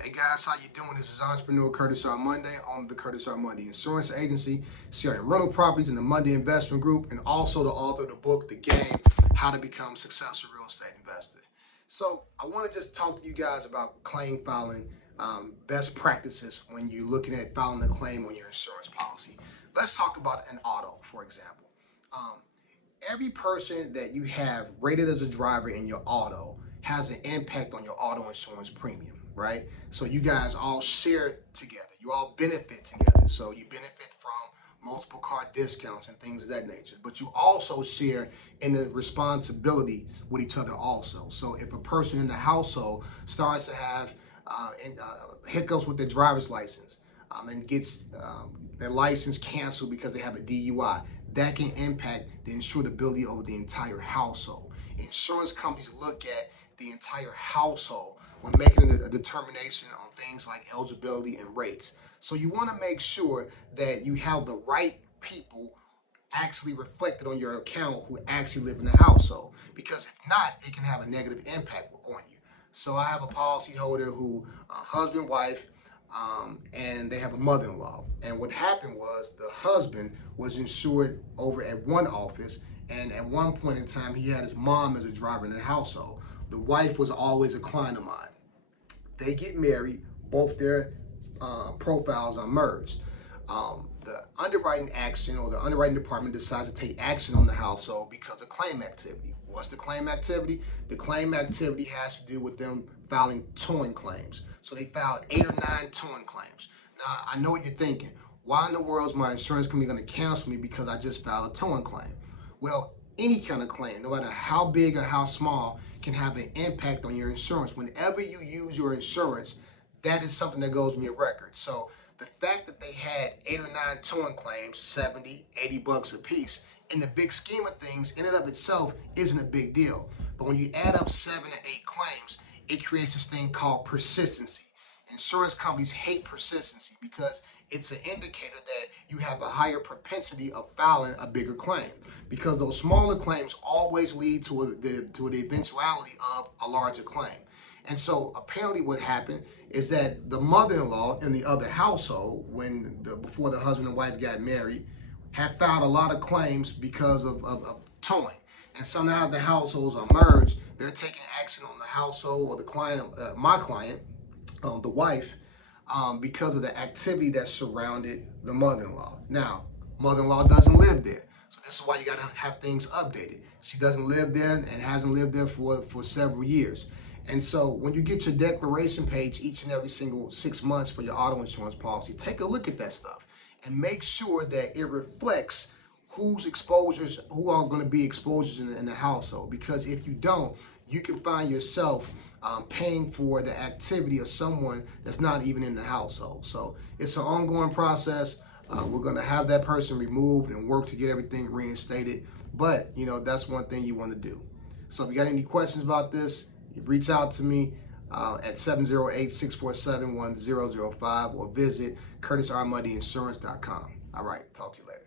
Hey guys, how you doing? This is Entrepreneur Curtis R. Monday on the Curtis R. Monday Insurance Agency, CRM Rental Properties in the Monday Investment Group, and also the author of the book, The Game, How to Become a Successful Real Estate Investor. So I want to just talk to you guys about claim filing, best practices when you're looking at filing a claim on your insurance policy. Let's talk about an auto, for example. Um, every person that you have rated as a driver in your auto has an impact on your auto insurance premium, right? So you guys all share together. You all benefit together. So you benefit from multiple car discounts and things of that nature. But you also share in the responsibility with each other also. So if a person in the household starts to have hiccups with their driver's license and gets their license canceled because they have a DUI, that can impact the insurability over the entire household. Insurance companies look at the entire household when making a determination on things like eligibility and rates. So you want to make sure that you have the right people actually reflected on your account who actually live in the household. Because if not, it can have a negative impact on you. So I have a policyholder who, husband, wife, and they have a mother-in-law. And what happened was the husband was insured over at one office, and at one point in time, he had his mom as a driver in the household. The wife was always a client of mine. They get married, both their profiles are merged. The underwriting action or the underwriting department decides to take action on the household because of claim activity. What's the claim activity? The claim activity has to do with them filing towing claims. So they filed 8 or 9 towing claims. Now, I know what you're thinking. Why in the world is my insurance company going to cancel me because I just filed a towing claim? Well, any kind of claim, no matter how big or how small, can have an impact on your insurance. Whenever you use your insurance, that is something that goes in your record. So the fact that they had 8 or 9 towing claims, 70, $80 a piece, in the big scheme of things, in and of itself, isn't a big deal. But when you add up 7 or 8 claims, it creates this thing called persistency. Insurance companies hate persistency because it's an indicator that you have a higher propensity of filing a bigger claim, because those smaller claims always lead to the eventuality of a larger claim. And so apparently what happened is that the mother-in-law in the other household, before the husband and wife got married, had filed a lot of claims because of towing. And so now the households are merged. They're taking action on the household or the client, my client, the wife, because of the activity that surrounded the mother-in-law. Now, mother-in-law doesn't live there. So this is why you got to have things updated. She doesn't live there and hasn't lived there for several years. And so when you get your declaration page each and every single 6 months for your auto insurance policy, take a look at that stuff and make sure that it reflects who are going to be exposures in the household. Because if you don't, you can find yourself paying for the activity of someone that's not even in the household. So it's an ongoing process. We're going to have that person removed and work to get everything reinstated. But, that's one thing you want to do. So if you got any questions about this, reach out to me at 708-647-1005 or visit CurtisRMoneyInsurance.com. All right, talk to you later.